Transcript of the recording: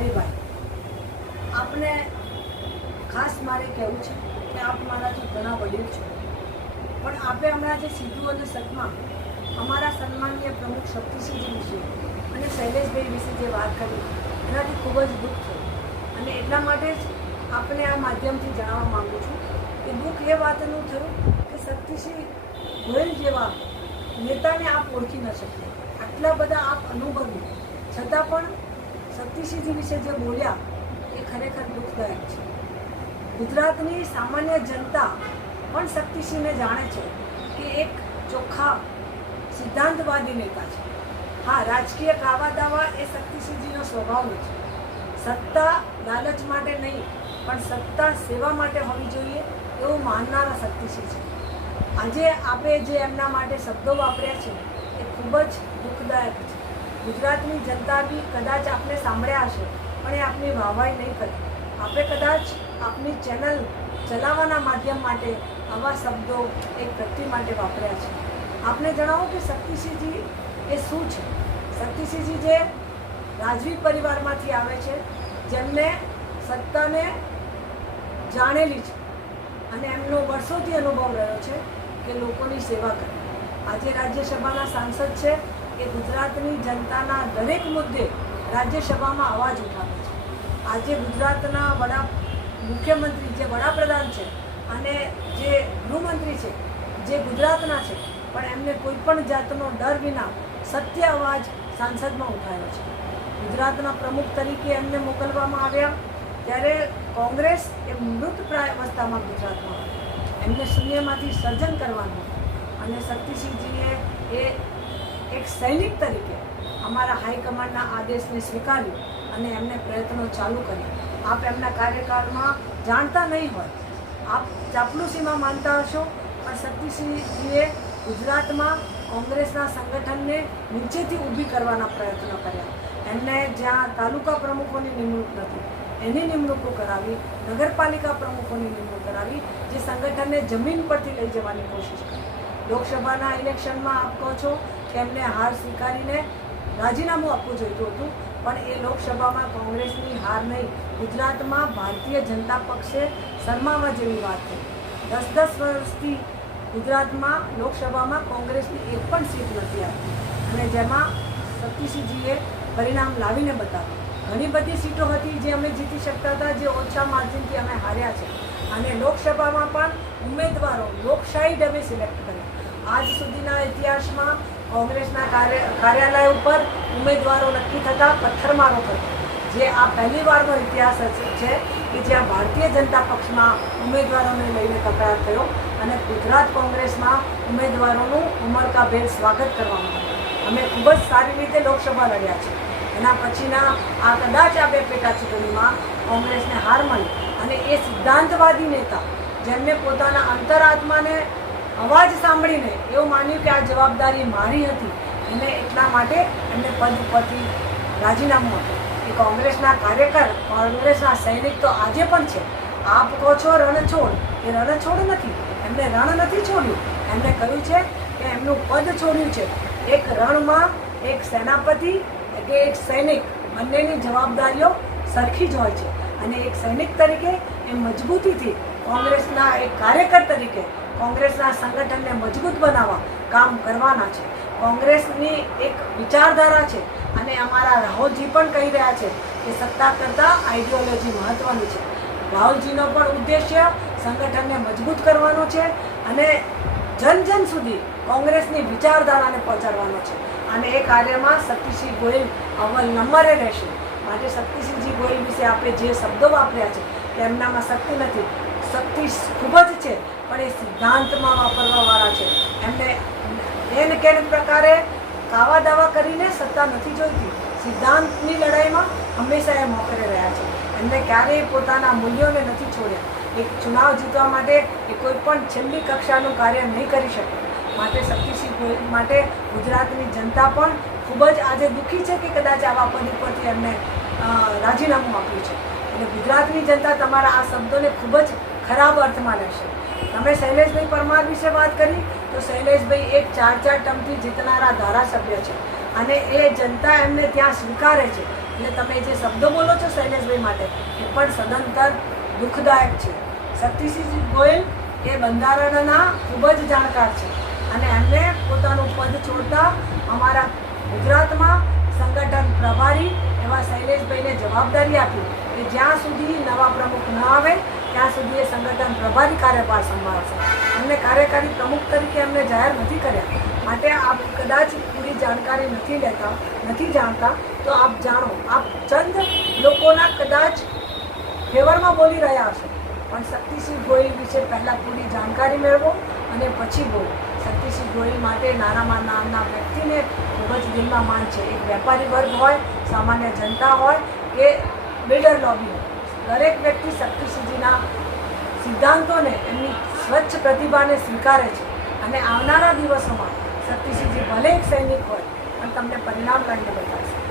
હરિભાઈ આપને ખાસ મારે કહેવું છે કે આપ મારાથી ઘણા વડીલ છો. પણ આપે હમણાં જે સીધું અને સતમાં અમારા સન્માનીય પ્રમુખ શક્તિસિંહજી વિશે અને શૈલેષભાઈ વિશે જે વાત કરી, એનાથી ખૂબ જ દુઃખ થયું. અને એટલા માટે જ આપને આ માધ્યમથી જણાવવા માગું છું કે દુઃખ એ વાતનું થયું કે શક્તિસિંહ ગોયલ જેવા નેતાને આપ ઓળખી ન શકે આટલા બધા આપ અનુભવી. છતાં પણ શક્તિસિંહજી વિશે જે બોલ્યા, એ ખરેખર દુઃખદાયક છે. ગુજરાતની સામાન્ય જનતા પણ શક્તિસિંહને જાણે છે કે એક ચોખ્ખા સિદ્ધાંતવાદી નેતા છે. હા, રાજકીય કાવા દાવા એ શક્તિસિંહજીનો સ્વભાવ છે. સત્તા લાલચ માટે નહીં, પણ સત્તા સેવા માટે હોવી જોઈએ એવું માનનારા શક્તિસિંહ છે. આજે આપણે જે એમના માટે શબ્દો વાપર્યા છે, એ ખૂબ જ દુઃખદાયક છે. ગુજરાતની જનતા બી કદાચ આપને સાંભળ્યા હશે, પણ એ આપની વાહવાઈ નહીં કરી આપણે કદાચ આપની ચેનલ ચલાવવાના માધ્યમ માટે આવા શબ્દો એક વ્યક્તિ માટે વાપર્યા છે. આપને જણાવો કે શક્તિસિંહજી એ શું છે? શક્તિસિંહજી જે રાજવી પરિવારમાંથી આવે છે, જેમને સત્તાને જાણેલી છે અને એમનો વર્ષોથી અનુભવ રહ્યો છે કે લોકોની સેવા કરે. આજે રાજ્યસભાના સાંસદ છે એ ગુજરાતની જનતાના દરેક મુદ્દે રાજ્યસભામાં અવાજ ઉઠાવે છે. આજે ગુજરાતના વડા મુખ્યમંત્રી જે વડાપ્રધાન છે અને જે ગૃહમંત્રી છે, જે ગુજરાતના છે, પણ એમને કોઈ પણ જાતનો ડર વિના સત્ય અવાજ સાંસદમાં ઉઠાવ્યો છે. ગુજરાતના પ્રમુખ તરીકે એમને મોકલવામાં આવ્યા, ત્યારે કોંગ્રેસ એ મૃતપ્રાય અવસ્થામાં ગુજરાતમાં એમને શૂન્યમાંથી સર્જન કરવાનું અને શક્તિસિંહજીએ એ એક સૈનિક તરીકે અમારા હાઈકમાન્ડના આદેશને સ્વીકાર્યો અને એમને પ્રયત્નો ચાલુ કર્યા. આપ એમના કાર્યકાળમાં જાણતા નહીં હોય. આપ ચાપલુસીમાં માનતા હશો, પણ શક્તિસિંહજીએ ગુજરાતમાં કોંગ્રેસના સંગઠનને નીચેથી ઊભી કરવાના પ્રયત્નો કર્યા. એમને જ્યાં તાલુકા પ્રમુખોની નિમણૂક નથી, એની નિમણૂકો કરાવી, નગરપાલિકા પ્રમુખોની નિમણૂક કરાવી, જે સંગઠનને જમીન પરથી લઈ જવાની કોશિશ કરી. લોકસભાના ઇલેક્શનમાં આપ કહો છો કે એમને હાર સ્વીકારીને રાજીનામું આપવું જોઈતું હતું, પણ એ લોકસભામાં કોંગ્રેસની હાર નહીં. ગુજરાતમાં ભારતીય જનતા પક્ષે શરમાવા જેવી વાત થઈ. દસ દસ વર્ષથી ગુજરાતમાં લોકસભામાં કોંગ્રેસની એક પણ સીટ નથી આપી. અને જેમાં સતીશજીએ પરિણામ લાવીને બતાવ્યું. ઘણી બધી સીટો હતી જે અમે જીતી શકતા હતા, જે ઓછા માર્જિનથી અમે હાર્યા છે. અને લોકસભામાં પણ ઉમેદવારો લોકશાહી ઢબે સિલેક્ટ કર્યા. આજ સુધીના ઇતિહાસમાં કોંગ્રેસના કાર્યાલય ઉપર ઉમેદવારો નક્કી થતા પથ્થરમારો થતો જે આ પહેલીવારનો ઇતિહાસ છે કે જ્યાં ભારતીય જનતા પક્ષમાં ઉમેદવારોને લઈને તકરાર થયો અને ગુજરાત કોંગ્રેસમાં ઉમેદવારોનું ઉમરકાભેર સ્વાગત કરવામાં આવ્યું. અમે ખૂબ જ સારી રીતે લોકસભા લડ્યા છે એના પછીના આ કદાચ આ બે પેટા ચૂંટણીમાં કોંગ્રેસને હાર મળી અને એ સિદ્ધાંતવાદી નેતા જેમને પોતાના અંતરાત્માને અવાજ સાંભળીને એવું માન્યું કે આ જવાબદારી મારી હતી. એને એટલા માટે એમને પદ ઉપરથી રાજીનામું આપ્યું. એ કોંગ્રેસના કાર્યકર, કોંગ્રેસના સૈનિક તો આજે પણ છે. આપ કહો છો રણછોડ. એ રણછોડ નથી. એમને રણ નથી છોડ્યું. એમને કહ્યું છે કે એમનું પદ છોડ્યું છે. એક રણમાં એક સેનાપતિ કે એક સૈનિક. બંનેની જવાબદારીઓ સરખી જ હોય છે. અને એક સૈનિક તરીકે એ મજબૂતીથી કોંગ્રેસના એક કાર્યકર તરીકે કોંગ્રેસના સંગઠનને મજબૂત બનાવવા કામ કરવાના છે. કોંગ્રેસની એક વિચારધારા છે અને અમારા રાહુલજી પણ કહી રહ્યા છે કે સત્તા કરતાં આઈડિયોલોજી મહત્વની છે. રાહુલજીનો પણ ઉદ્દેશ્ય સંગઠનને મજબૂત કરવાનો છે અને જન જન સુધી કોંગ્રેસની વિચારધારાને પહોંચાડવાનો છે. અને એ કાર્યમાં શક્તિસિંહ ગોયલ અવ્વલ નંબરે રહેશે. માટે શક્તિસિંહજી ગોયલ વિશે આપણે જે શબ્દો વાપર્યા છે, તેમનામાં શક્તિ નથી. શક્તિ ખૂબ જ છે, પણ એ સિદ્ધાંતમાં વાપરવાવાળા છે. એમને એને કેન પ્રકારે કાવા દાવા કરીને સત્તા નથી જોઈતી. સિદ્ધાંતની લડાઈમાં હંમેશા એ મોકરે રહ્યા છે. એમને ક્યારેય પોતાના મૂલ્યોને નથી છોડ્યા. એક ચુનાવ જીતવા માટે એ કોઈ પણ છેલ્લી કક્ષાનું કાર્ય નહીં કરી શકે. માટે શક્તિસિંહ ગોહિલ માટે ગુજરાતની જનતા પણ ખૂબ જ આજે દુઃખી છે કે કદાચ આવા પદ ઉપરથી એમને રાજીનામું આપ્યું છે. એટલે ગુજરાતની જનતા તમારા આ શબ્દોને ખૂબ જ ખરાબ અર્થમાં લેશે તમે શૈલેષભાઈ પરમાર વિશે વાત કરી, તો શૈલેષભાઈ એક ચાર ચાર ટર્મથી જીતનારા ધારાસભ્ય છે અને એ જનતા એમને ત્યાં સ્વીકારે છે. એટલે તમે જે શબ્દો બોલો છો શૈલેષભાઈ માટે, એ પણ સદંતર દુઃખદાયક છે. શક્તિસિંહ ગોયલ એ બંધારણના ખૂબ જ જાણકાર છે અને એમને પોતાનું પદ છોડતા અમારા ગુજરાતમાં સંગઠન પ્રભારી એવા શૈલેષભાઈને જવાબદારી આપી કે જ્યાં સુધી નવા પ્રમુખ ન આવે ત્યાં સુધી એ સંગઠન પ્રભારી કાર્યભાર સંભાળશે. એમને કાર્યકારી પ્રમુખ તરીકે એમને જાહેર નથી કર્યા. માટે આપ કદાચ પૂરી જાણકારી નથી લેતા, નથી જાણતા, તો આપ જાણો. આપ ચંદ લોકોના કદાચ ફેવરમાં બોલી રહ્યા હશો. પણ શક્તિસિંહ ગોહિલ વિશે પહેલાં પૂરી જાણકારી મેળવો અને પછી બોલો. શક્તિસિંહ ગોહિલ માટે નાનામાં નાના વ્યક્તિને ખૂબ જ દિલમાં માન છે. એક વેપારી વર્ગ હોય, સામાન્ય જનતા હોય કે બિલ્ડર લોબી દરેક વ્યક્તિ શક્તિસિંહજીના સિદ્ધાંતોને એમની સ્વચ્છ પ્રતિભાને સ્વીકારે છે. અને આવનારા દિવસોમાં સતીશજી ભલે એક સૈનિક હોય, પણ તમને પરિણામ લઈને બતાવશે.